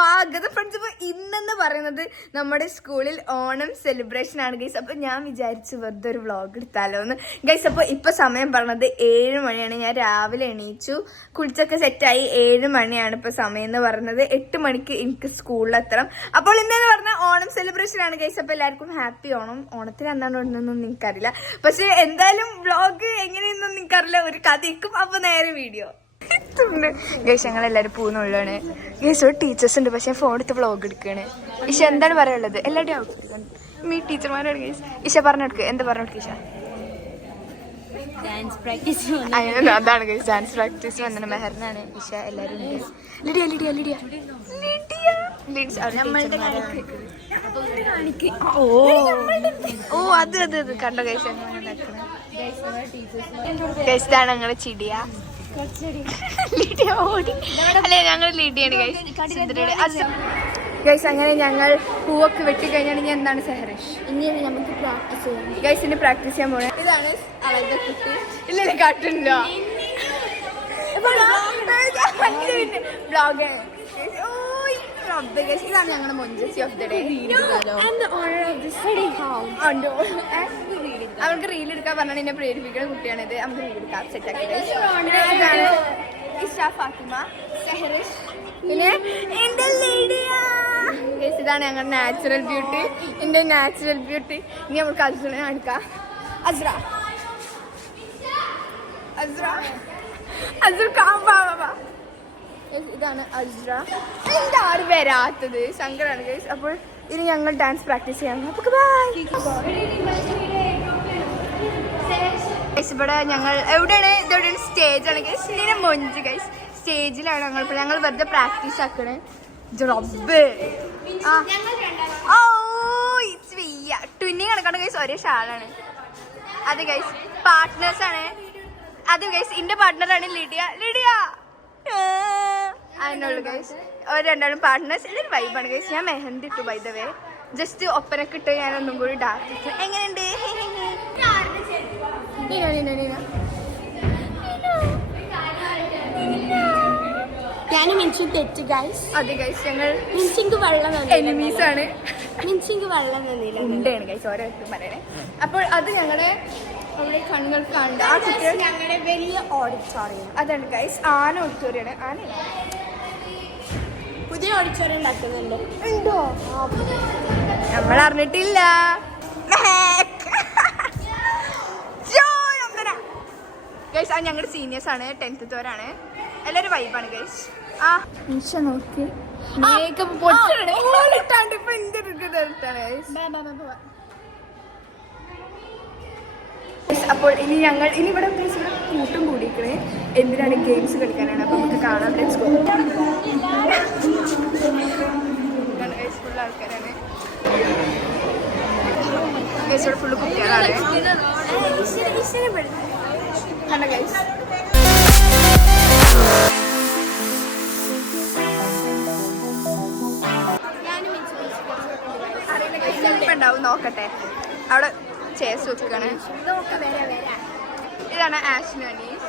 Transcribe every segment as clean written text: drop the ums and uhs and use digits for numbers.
സ്വാഗതം ഫ്രണ്ട്സ്. ഇപ്പൊ ഇന്നെന്ന് പറയുന്നത് നമ്മുടെ സ്കൂളിൽ ഓണം സെലിബ്രേഷൻ ആണ് ഗൈസ്. അപ്പൊ ഞാൻ വിചാരിച്ചു വെറുതെ ഒരു വ്ളോഗ് എടുത്താലോ എന്ന് ഗൈസ്. അപ്പൊ ഇപ്പൊ സമയം പറഞ്ഞത് 7 മണിയാണ്. ഞാൻ രാവിലെ എണീച്ചു, കുളിച്ചൊക്കെ സെറ്റായി. 7 മണിയാണ് ഇപ്പൊ സമയം എന്ന് പറയുന്നത്. 8 മണിക്ക് എനിക്ക് സ്കൂളിലെത്തണം. അപ്പോൾ ഇന്നെന്ന് പറഞ്ഞാൽ ഓണം സെലിബ്രേഷൻ ആണ് ഗൈസ്. അപ്പൊ എല്ലാവർക്കും ഹാപ്പി ഓണം. ഓണത്തിന് എന്താണ് ഒന്നൊന്നും നിനക്കറിയില്ല, പക്ഷെ എന്തായാലും വ്ളോഗ് എങ്ങനെയൊന്നും നിനക്കറിയില്ല, ഒരു കഥയ്ക്കും. അപ്പൊ നേരെ വീഡിയോ ഗൈസ്. ഞങ്ങൾ എല്ലാവരും പോകുന്നുള്ളതാണ് ഗൈസ്. ഒരു ടീച്ചേഴ്സ് ഉണ്ട്, പക്ഷെ ഫോൺ എടുത്ത് വ്ളോഗ് എടുക്കുകയാണ്. ഇഷ എന്താണ് പറയാനുള്ളത്? എല്ലാവരുടെയും ഔട്ട് ഈ ടീച്ചർമാരോട് ഗൈസ്. ഇഷ പറഞ്ഞെടുക്കുക, എന്താ പറഞ്ഞെടുക്കുക ഇഷ? അതാണ് ഗൈസ്, ഡാൻസ് പ്രാക്ടീസ് വന്നത്. മെഹറിനാണ് ഇഷ, എല്ലാവരും ഉണ്ട്. ലിഡിയ ലിഡിയ ലിഡിയ ഓ അത് അത് അത് കണ്ടോ ഗൈസ്. ഗൈസ് ഇതാണ് ഞങ്ങള് ചിടിയ അല്ലെ, ഞങ്ങൾ ലിഡിയാണ് ഗൈസ്. അങ്ങനെ ഞങ്ങൾ പൂവൊക്കെ വെട്ടിക്കഴിഞ്ഞാണെങ്കിൽ എന്താണ് സെഹറിഷ്? ഇനി നമുക്ക് പ്രാക്ടീസ് ചെയ്യാം ഗൈസ്. ഇനി പ്രാക്ടീസ് ചെയ്യാൻ പോണേ. ഇതാണ് അവളുടെ കുട്ടി. ഇല്ലല്ലേ കാട്ടുണ്ടോ ബ്ലോഗ്. ഇതാണ് ഞങ്ങളുടെ മൊഞ്ചസി ഓഫ് ദ ഡേ. അവർക്ക് റീൽ എടുക്കാൻ പറഞ്ഞാൽ എന്നെ പ്രേരിപ്പിക്കുന്ന കുട്ടിയാണിത്. നമുക്ക് റീൽ എടുക്കാം, സെറ്റാക്കി. ഇതാണ് ഇഷ, ഫാത്തിമ, സെഹറിഷ്, പിന്നെ എന്റെ ലിഡിയ. ഇതാണ് ഞങ്ങളുടെ നാച്ചുറൽ ബ്യൂട്ടി, എന്റെ നാച്ചുറൽ ബ്യൂട്ടി. ഇനി നമുക്ക് അസ്രനെ എടുക്കാം. അസ്ര അസ്ര അസ്ര കാ. ഇതാണ് അസ്ര. എന്താ ആരും വരാത്തത്? സങ്കടമാണ് ഗൈസ്. അപ്പോൾ ഇനി ഞങ്ങൾ ഡാൻസ് പ്രാക്ടീസ് ചെയ്യാം. അപ്പോൾ ബൈ. ഇവിടെ ഞങ്ങൾ എവിടെയാണ്? ഇതെവിടെയാണ്? സ്റ്റേജാണ് ഗൈസ്. ഇതിനെ മൊഞ്ച് ഗൈസ്. സ്റ്റേജിലാണ് ഞങ്ങൾ വെറുതെ പ്രാക്ടീസ് ആക്കണേ. ട്വിന്നിങ് കണക്കാണ് ഗൈസ്. ഒരേ ഷാളാണ് അത് ഗൈസ്. പാർട്ട്നേഴ്സ് ആണ് അത് ഗൈസ്. എന്റെ പാർട്ട്ണറാണ് ലിഡിയ. ലിഡിയ അതിനുള്ളു ഗൈസ്. ഒരു രണ്ടാളും പാർട്ട്നേഴ്സ്. ഇതൊരു വൈബാണ് ഗൈസ്. ഞാൻ മെഹന്തി ഇട്ടു ബൈ ദ വേ. ജസ്റ്റ് ഒപ്പനൊക്കെ ഇട്ട് ഞാൻ ഒന്നും കൂടി ഡാർക്ക്. എങ്ങനെയുണ്ട്? ഞാനും മിൻസും തെറ്റ് ഗൈസ്. അതെ ഗൈസ്, ഞങ്ങൾ മിൻസിക്ക് വെള്ളം എനിമീസ് ആണ്. മിൻസിക്ക് വെള്ളം തന്നില്ല ഉണ്ടാണ് ഗൈസ്, ഓരോരുത്തരും പറയണേ. അപ്പോൾ അത് ഞങ്ങളുടെ അവിടെ കണ്ണുകൾക്ക് കണ്ട ആ കുട്ടികൾ ഞങ്ങളുടെ വലിയ ഓഡിറ്റോറിയം. അതാണ് ഗൈസ്. ആന ഓഡിറ്റോറിയാണ്. ആന പുതിയ ഓഡിറ്റോറിയം ഉണ്ടാക്കുന്നുണ്ട്. ഉണ്ടോ? നമ്മൾ അറിഞ്ഞിട്ടില്ല. ഗൈസ് അത് ഞങ്ങളുടെ സീനിയേഴ്സ് ആണ്, 10th-തോരാണ്. എല്ലാവരും വൈബാണ് ഗൈസ്. ആ നിഷ നോക്കി മേക്കപ്പ് പൊട്ടാണ് ഇപ്പൊ എന്ത് അപ്പോൾ ഇനി ഞങ്ങൾ ഇനി ഇവിടെ കൂട്ടും കൂടിയിരിക്കണേ. എന്തിനാണ്? ഗെയിംസ് കളിക്കാനാണ്. അപ്പൊ നമുക്ക് കാണാം. Let's go. ഫുൾ ആൾക്കാരാണ് ഗൈസ്. ഇവിടെ ഫുള്ള് കുട്ടികളാണ്. കണ്ട ഗൈസ്. ഉണ്ടാവും, നോക്കട്ടെ. അവിടെ ചേസ് വെക്കാണ്. ഇതാണ് ആഷ്നീസ്.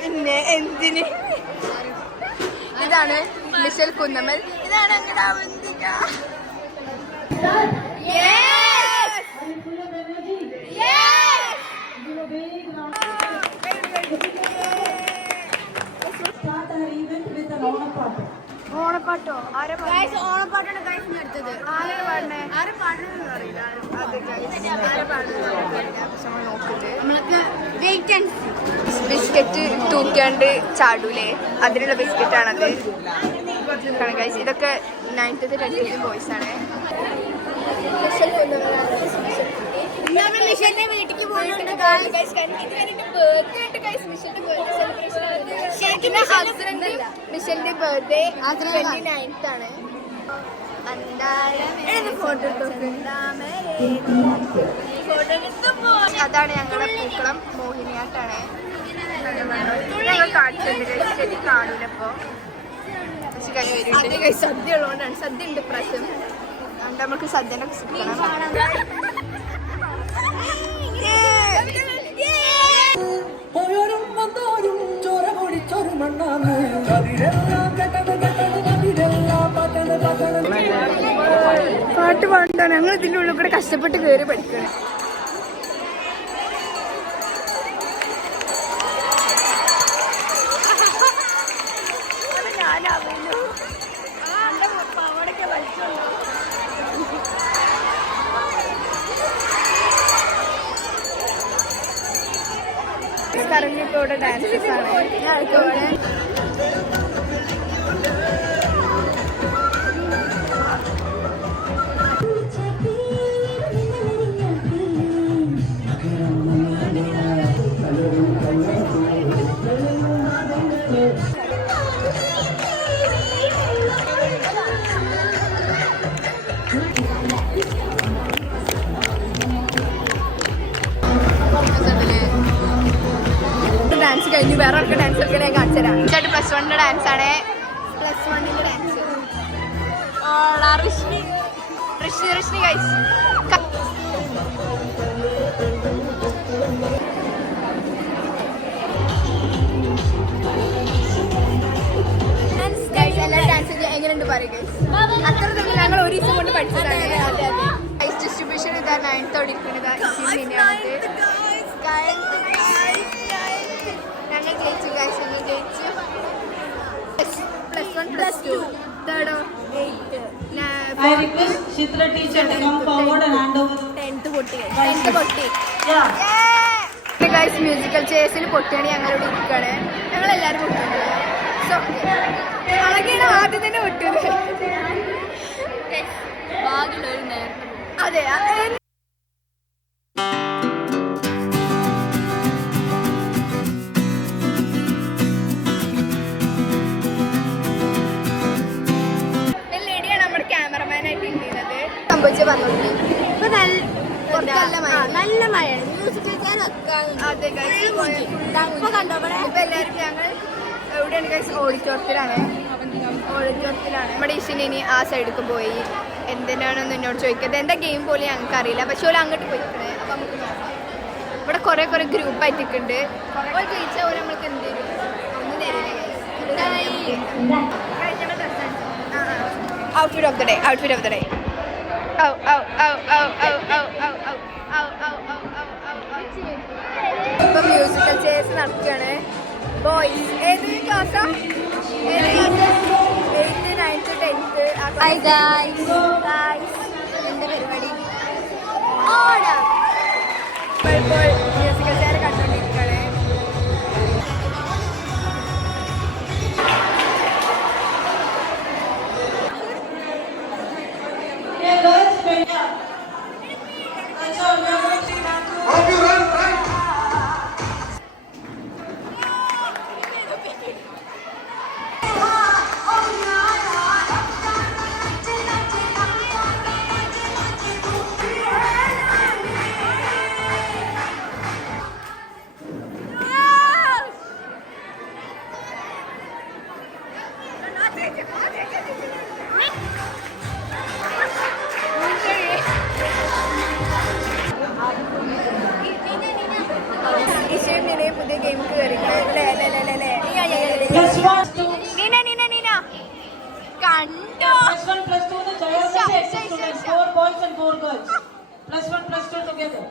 പിന്നെ എന്തിന്? ഇതാണ് മിഷൽ കുന്നമ്മൽ. ഇതാണ് അങ്ങനെ അവന്തിക. ഓണപ്പാട്ടോ? ഓണപ്പാട്ടാണ് ഗൈസ് എടുത്തത്. ആരാണ് പാടണേ? ആരും പാടണെന്ന് അറിയില്ല. അതെ ഗൈസ്, ആരെ പാടുന്നത് പക്ഷെ നമ്മൾ നോക്കിട്ട് നമ്മൾക്ക് വെയിറ്റ് ആൻഡ് സീ. ബിസ്ക്കറ്റ് തൂക്കാണ്ട് ചാടൂലേ, അതിനുള്ള ബിസ്ക്കറ്റാണത് ഗൈസ്. ഇതൊക്കെ 9th 10th ബോയ്സ് ആണ്. മിഷന്റെ വീട്ടിലേക്ക് പോകുന്നുണ്ട്. മിഷന്റെ ബർത്ത്ഡേ 29th ആണ്. അതാണ് ഞങ്ങളുടെ പൂക്കളം. മോഹിനിയാട്ടാണ്. ഞങ്ങൾ കാണിച്ചിട്ടുണ്ട്. ശരി കാണൂലപ്പോ സദ്യ ഉള്ളതുകൊണ്ടാണ്. സദ്യ ഉണ്ട് പ്രാവശ്യം. അതുകൊണ്ട് നമുക്ക് സദ്യനെ ചോര പൊടിച്ചൊരു മണ്ണാണ് കഷ്ടപ്പെട്ട് വേണ്ട, ഞങ്ങൾ ഇതിൻ്റെ ഉള്ളിൽ കൂടെ കഷ്ടപ്പെട്ട് കയറി പഠിക്കണം. കറങ്ങിപ്പോടെ ഡാൻസസ് ആണ്. ഡാൻസ് കഴിഞ്ഞു, വേറെ ആൾക്ക് ഡാൻസ് കളിക്കാൻ ഞാൻ കാണിച്ചു തരാം. ചേട്ടൻ +1 ഡാൻസ് ആണ്. +1 ഡാൻസ് ഋഷി ഗൈസ്. എല്ലാവരും ഡാൻസ് എങ്ങനെയുണ്ട് പറയുക. അത്ര തന്നെ ഞങ്ങൾ ഒരു ദിവസം കൊണ്ട് പഠിച്ചതാണ്. ഐസ് ഡിസ്ട്രിബ്യൂഷൻ ഇതാ 9th ഓടി ഇരിക്കുന്നത്. ഞങ്ങൾ ജയിച്ചു ഗൈസ്, ഞങ്ങൾ ജയിച്ചു. +1 +2 തേർഡോ 8 I request Chitra teacher to come forward and hand over. 10th പൊട്ടി. ഗൈസ് മ്യൂസിക്കൽ ചെയർസിൽ പൊട്ടിയാണ് ഞങ്ങളോട് ഇരിക്കുകയാണ്. ഞങ്ങളെല്ലാവരും പൊട്ടിയിട്ടുണ്ട്. സോ അതൊക്കെയാണ് ആദ്യം തന്നെ പൊട്ടിയത്. അതെ. സംഭവിച്ച പറഞ്ഞോളൂ. ഇപ്പൊ നല്ല മഴയാണ്. ഇപ്പൊ എല്ലാവരും ഞങ്ങൾ എവിടെയാണ് ഗൈസ്? ഓഡിറ്റോറിയത്തിലാണ്. നമ്മുടെ ഇഷിന് ഇനി ആ സൈഡിലേക്ക് പോയി. എന്തിനാണെന്ന് എന്നോട് ചോദിക്കുന്നത്. എന്താ ഗെയിം പോലെ ഞങ്ങൾക്ക് അറിയില്ല, പക്ഷെ ഓല അങ്ങോട്ട് പോയിക്കണേ. അപ്പൊ നമുക്ക് നോക്കാം. ഇവിടെ കുറെ ഗ്രൂപ്പായിട്ട് നിൽക്കുന്നുണ്ട്. ഓൾ ജയിച്ചാൽ ഓരോ നമ്മൾക്ക് എന്ത് തരും? ഒന്നും തരില്ല guys. Outfit of the day. ഇപ്പൊ മ്യൂസിക്കൽ ചെയർസ് നടക്കുകയാണ്. ബോയ്സ് ഏത് ക്ലാസ്സാ? 8th 9th 10th. എന്താ പരിപാടി? ഓണം. ഇപ്പോൾ മ്യൂസിക്കൽ ചെയർ കണ്ടുകൊണ്ടിരിക്കുകയാണ്. പുതിയ ഗെയിം കയറി കണ്ടോ? Four boys and 4 girls. +1 +2 together.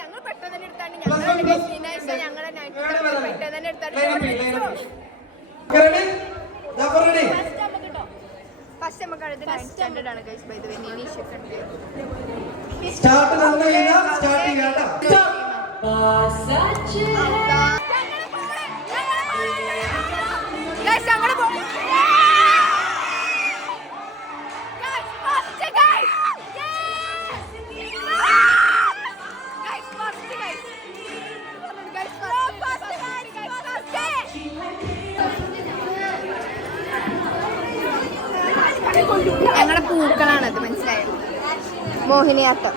ഞങ്ങൾ പെട്ടെന്ന് തന്നെ എടുത്താണ്. ഞങ്ങളെ പെട്ടെന്ന് തന്നെ എടുത്താണ്. ഫസ്റ്റ് നമുക്ക് അടുത്ത് 9th സ്റ്റാൻഡേർഡ് ആണ് ഗൈസ്. ബൈ ദ വേ നീനീഷ് ഒക്കെ ഉണ്ട്. സ്റ്റാർട്ട് തന്നെ ചെയ്യാം. സ്റ്റാർട്ട് ചെയ്യാം. ഗൈസ് ഞങ്ങള് പോകും. ഞങ്ങളുടെ പൂക്കളാണത്, മനസ്സിലായോ? മോഹിനിയാട്ടം,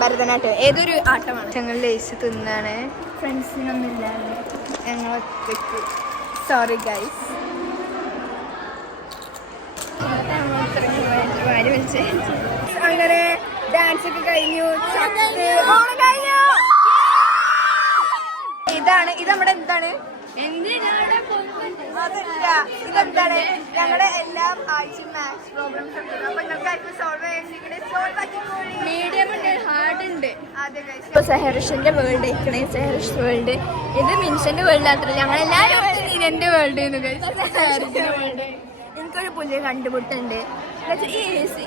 ഭരതനാട്യം, ഏതൊരു ആട്ടമാണ്. ഞങ്ങൾ ലേസ് തിന്നാണ്. ഫ്രണ്ട്സിനൊന്നുമില്ല, ഞങ്ങൾ സോറി ഗൈസ്. അങ്ങനെ ഡാൻസ് ഒക്കെ കഴിഞ്ഞു. ഇത് നമ്മുടെ എന്താണ് അതല്ല, ഇതെന്താണ് ഞങ്ങളുടെ എല്ലാ ആഴ്ചയും മാത്സ് പ്രോബ്ലംസ് ഉണ്ട്. അപ്പൊ നിങ്ങൾക്ക് സോൾവ് സോൾവ് ആക്കിക്കോളി. മീഡിയം ഉണ്ട്, ഹാർഡ് ഉണ്ട്. അതെ guys. ഇപ്പൊ സെഹറിഷിന്റെ വേൾഡ് ആയിക്കണേ, സെഹറിഷ് വേൾഡ്. ഇത് മിൻഷന്റെ വേൾഡ് അത്ര, ഞങ്ങളെല്ലാരും നിരന്റെ വേൾഡ്. എനിക്കൊരു പുതിയ കണ്ടുപിട്ടുണ്ട്. ഈ എ സി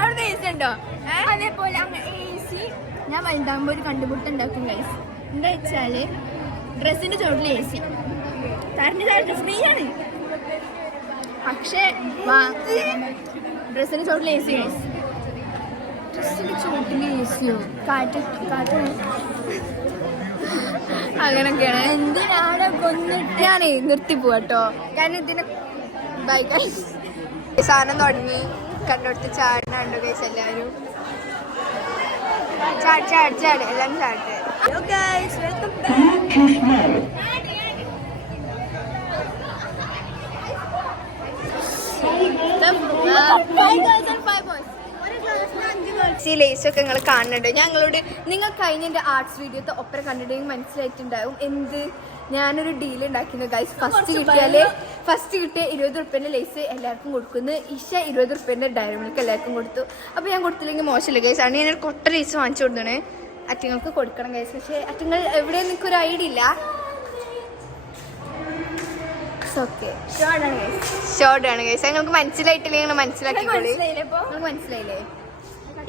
അവിടുത്തെ എ സി ഉണ്ടോ? അതേപോലെ എ സി ഞാൻ വലുതാകുമ്പോ ഒരു കണ്ടുപിട്ടുണ്ടാക്കും ഗൈസ്. എന്താ വെച്ചാല് ഡ്രസ്സിന്റെ ചോട്ടിൽ A C, current charge free ആണ്. പക്ഷേ ഡ്രസ്സിന്റെ ചോട്ടിൽ എ സി ഗൈസ്. ഡ്രസ്സിന്റെ ചോട്ടിൽ എ സിയോ? കാറ്റ് അങ്ങനൊക്കെയാണ്. എന്തിനാണ് കൊന്നിട്ട് ഞാനേ നിർത്തി പോവാട്ടോ. കാരണം ഇതിന് ബൈക്ക് സാധനം തുടങ്ങി കണ്ടെടുത്ത് ചാടിനുണ്ട് ഗൈസ്. എല്ലാവരും ചാട് എല്ലാം ചാട്ട്. Hello guys, welcome back. ഈ ലേസൊക്കെ നിങ്ങൾ കാണുന്നുണ്ട്. ഞങ്ങളോട് നിങ്ങൾ കഴിഞ്ഞ എൻ്റെ ആർട്സ് വീഡിയോത്തെ ഒപ്പര കണ്ടിട്ടുണ്ടെങ്കിൽ മനസ്സിലായിട്ടുണ്ടാവും എന്ത് ഞാനൊരു ഡീൽ ഉണ്ടാക്കുന്നു ഗൈസ്. ഫസ്റ്റ് കിട്ടിയ 20 റുപ്യൻ്റെ ലേസ് എല്ലാവർക്കും കൊടുക്കുന്നു. ഇഷ 20 റുപ്യൻ്റെ ഡയറി മിൽക്ക് എല്ലാവർക്കും കൊടുത്തു. അപ്പോൾ ഞാൻ കൊടുത്തില്ലെങ്കിൽ മോശമില്ല ഗൈസ്. ആണ് ഞാൻ കൊട്ട ലേസ് വാങ്ങിച്ചു കൊടുത്തേ. അറ്റങ്ങൾക്ക് കൊടുക്കണം ഗൈസ്. പക്ഷേ അറ്റങ്ങൾ എവിടെ നിൽക്കൊരു ഐഡിയ ഇല്ല. ഷോർട്ടാണ് ഗൈസ്. നിങ്ങൾക്ക് മനസ്സിലായിട്ടില്ലെങ്കിൽ നിങ്ങൾ മനസ്സിലാക്കിക്കോളി. നിങ്ങൾക്ക് മനസ്സിലായില്ലേ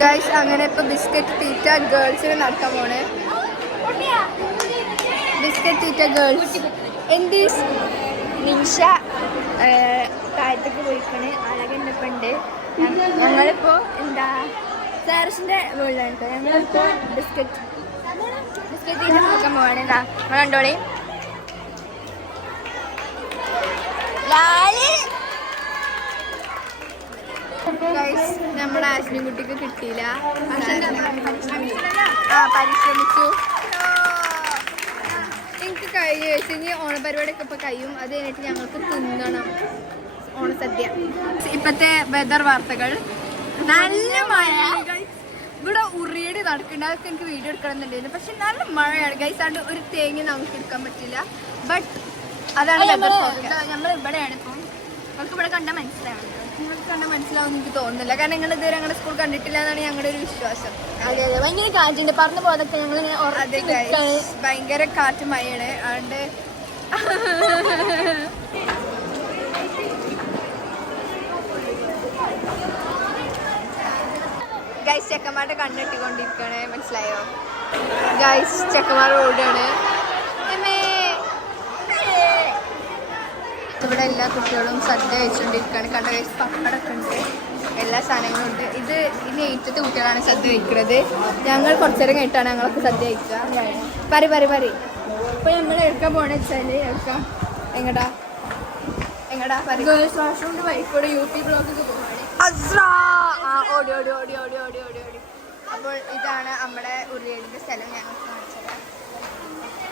ഗൈസ്? അങ്ങനെ ഇപ്പൊ ബിസ്ക്കറ്റ് തീറ്റ ഗേൾസിന് നടക്കാൻ പോണേ. ബിസ്ക്കറ്റ് തീറ്റ ഗേൾസ് എന്ത് നിമിഷ താഴത്തേക്ക് പോയിക്കണ്. അഴകണ്ടപ്പുണ്ട്. ഞങ്ങളിപ്പോ എന്താ സാരസിന്റെ വീട്ടിലാണ് കേട്ടോ. ഞങ്ങളിപ്പോ ബിസ്ക്കറ്റ് തീറ്റ നോക്കാൻ പോവാണ്. എന്താ നിങ്ങൾ കണ്ടോളി. ഗൈസ് നമ്മുടെ ആശ്വിനി കുട്ടിക്ക് കിട്ടിയില്ല. പരിശ്രമിച്ചു. എനിക്ക് കഴിഞ്ഞ കഴിച്ച് ഇനി ഓണപരിപാടിയൊക്കെ ഇപ്പൊ കഴിയും. അത് കഴിഞ്ഞിട്ട് ഞങ്ങൾക്ക് തിന്നണം ഓണസദ്യ. ഇപ്പത്തെ വെതർ വാർത്തകൾ നല്ല മഴ. ഇവിടെ ഉറിയടി നടക്കുന്നുണ്ട്. അതൊക്കെ എനിക്ക് വീഡിയോ എടുക്കണമെന്നുണ്ടായിരുന്നു. പക്ഷെ നല്ല മഴയാണ് ഗൈസ്. അതുകൊണ്ട് ഒരു തേങ്ങ നമുക്ക് എടുക്കാൻ പറ്റില്ല. ബട്ട് അതാണ് നമ്മൾ ഇവിടെയാണ് ഇപ്പം. നമുക്ക് ഇവിടെ കണ്ടാൽ മനസ്സിലാവുന്നത്. നിങ്ങൾക്ക് കണ്ടാൽ മനസ്സിലാവുമെന്ന് എനിക്ക് തോന്നുന്നില്ല. കാരണം നിങ്ങൾ ഇതുവരെ ഞങ്ങളുടെ സ്കൂൾ കണ്ടിട്ടില്ല എന്നാണ് ഞങ്ങളുടെ ഒരു വിശ്വാസം. അതെ അതെ, ഭയങ്കര കാറ്റുണ്ട്. പറഞ്ഞു പോയതൊക്കെ ഞങ്ങൾ ഭയങ്കര കാറ്റ് മഴയാണ്. അതുകൊണ്ട് ഗൈസ് ചെക്കന്മാരുടെ കണ്ണെട്ടിക്കൊണ്ടിരിക്കണേ. മനസ്സിലായോ ഗൈസ്? ചെക്കന്മാർ ഓടുകയാണ്. ഇവിടെ എല്ലാ കുട്ടികളും സദ്യ കഴിച്ചുകൊണ്ടിരിക്കുകയാണ്. കണ്ട ഗൈസ് പപ്പടമൊക്കെ ഉണ്ട്, എല്ലാ സാധനങ്ങളും ഉണ്ട്. ഇത് ഇനി 8th കുട്ടികളാണ് സദ്യ കഴിക്കുന്നത്. ഞങ്ങൾ കുറച്ചു നേരം കഴിഞ്ഞിട്ടാണ് ഞങ്ങളൊക്കെ സദ്യ കഴിക്കുക. പറ ഇപ്പൊ നമ്മൾ എടുക്കാൻ പോണെന്ന് വെച്ചാല് എടുക്കാം. എങ്ങടാ ഗേൾസ് വാഷ്റൂമിന്റെ വഴിക്കൂടെ UP ബ്ലോക്കിൽ പോവാണ്. ഓടി. അപ്പോൾ ഇതാണ് നമ്മുടെ ഉറിയടിന്റെ സ്ഥലം. ഞങ്ങൾക്ക് കാണിച്ചത്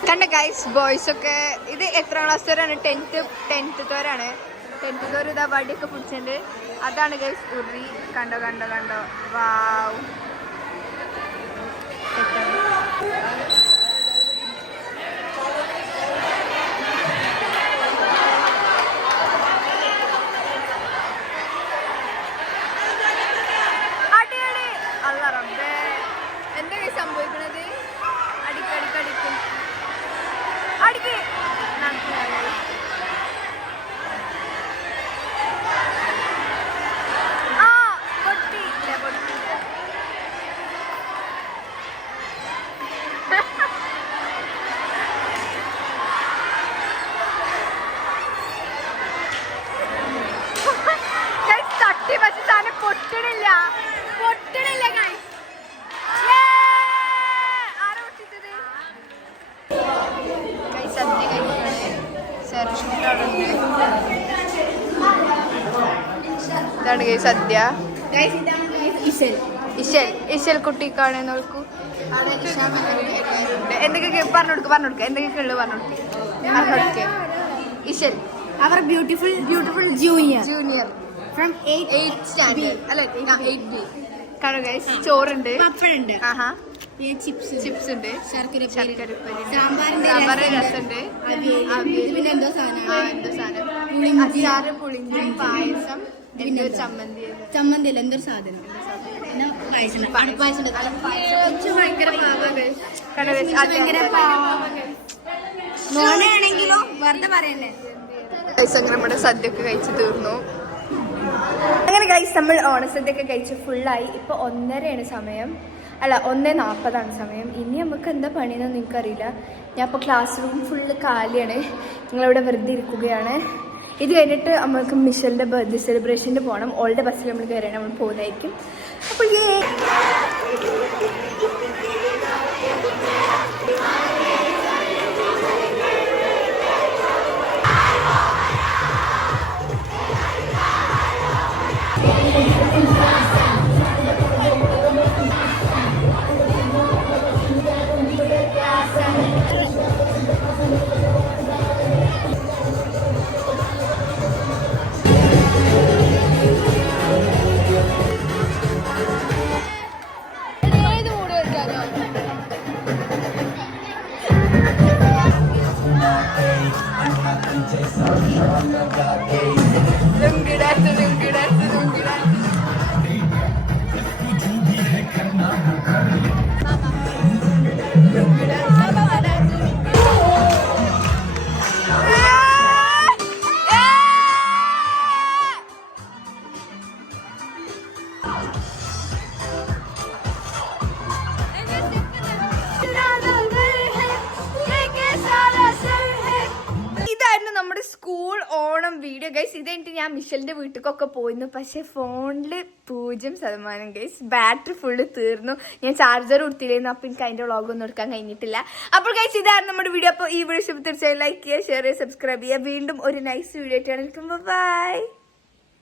കണ്ട ഗൈസ്. ബോയ്സ് ഒക്കെ ഇത് എത്ര ക്ലാസ് വരെയാണ്? 10th വരെയാണ്. 10th വരെ ഇതാ വടിയൊക്കെ പിടിച്ചിട്ടുണ്ട്. അതാണ് ഗൈസ് ഉറി. കണ്ടോ വാവ്. അടിപൊളി. അല്ല റബ്ബേ, എന്താ ഗൈസ് സംഭവിക്കണത്? അടിക്കും അടിക്ക്. പൊട്ടി. തട്ടി പക്ഷെ സാധനം പൊട്ടണില്ല ഗൈസ്. സദ്യ കഴിക്കുകയാണ്. ഇതാണ് ഗൈസ് സദ്യ. ഇശൽ കുട്ടിക്കാണ് നോക്കൂ. എന്തൊക്കെ പറഞ്ഞു കൊടുക്കുക. എന്തൊക്കെ ഉള്ളു പറഞ്ഞു കൊടുക്കുക. ഇശൽ അവർ beautiful junior from 8th standard. അല്ല 8B. കാണുക ഗൈസ്. ചോറുണ്ട്, പപ്പടുണ്ട്. ആഹാ പിന്നെ ചിപ്സ് ഉണ്ട്, ശർക്കര ശർക്കരപ്പേരി, സാമ്പാറിന്റെ രസമുണ്ട്, പിന്നെ എന്തോ സാധനം അച്ചാറ്, പുളിഞ്ചി, പായസം, എന്തോ ചമ്മന്തി, ചമ്മന്തി അല്ല എന്തൊരു സാധനം പിന്നെ പായസം ഭയങ്കര മോനാണെങ്കിലോ വെറുതെ പറയല്ലേ. നമ്മുടെ സദ്യയൊക്കെ കഴിച്ച് തീർന്നു. അങ്ങനെ കഴിച്ച് നമ്മൾ ഓണസദ്യയൊക്കെ കഴിച്ച് ഫുള്ളായി. ഇപ്പൊ 1:30 സമയം, അല്ല 1:40 സമയം. ഇനി നമുക്ക് എന്താ പണിയെന്നൊന്നും എനിക്കറിയില്ല. ഞാൻ ഇപ്പോൾ ക്ലാസ് റൂം ഫുള്ള് കാലിയാണ്, നിങ്ങളിവിടെ വെറുതെ ഇരിക്കുകയാണ്. ഇത് കഴിഞ്ഞിട്ട് നമ്മൾക്ക് മിഷലിൻ്റെ ബർത്ത്ഡേ സെലിബ്രേഷന് പോകണം. ഓൾഡ് ബസ്സിൽ നമ്മൾ കയറിയാണ് നമ്മൾ പോകുന്നതായിരിക്കും. അപ്പോൾ നമ്മുടെ സ്കൂൾ ഓണം വീഡിയോ ഗൈസ്. ഇത് കഴിഞ്ഞിട്ട് ഞാൻ മിഷലിന്റെ വീട്ടിലേക്കൊക്കെ പോയിരുന്നു, പക്ഷെ ഫോണില് 0% ഗൈസ്. ബാറ്ററി ഫുള്ള് തീർന്നു. ഞാൻ ചാർജർ കൊടുത്തില്ലായിരുന്നു, അപ്പൊ എനിക്ക് അതിന്റെ വ്ളോഗ് ഒന്നും എടുക്കാൻ കഴിഞ്ഞിട്ടില്ല. അപ്പോൾ ഗൈസ് ഇതാണ് നമ്മുടെ വീഡിയോ. അപ്പോൾ ഈ വീഡിയോ തീർച്ചയായും ലൈക്ക് ചെയ്യുക, ഷെയർ ചെയ്യുക, സബ്സ്ക്രൈബ് ചെയ്യുക. വീണ്ടും ഒരു നൈസ് വീഡിയോ ആയിട്ടാണ്. ബൈ.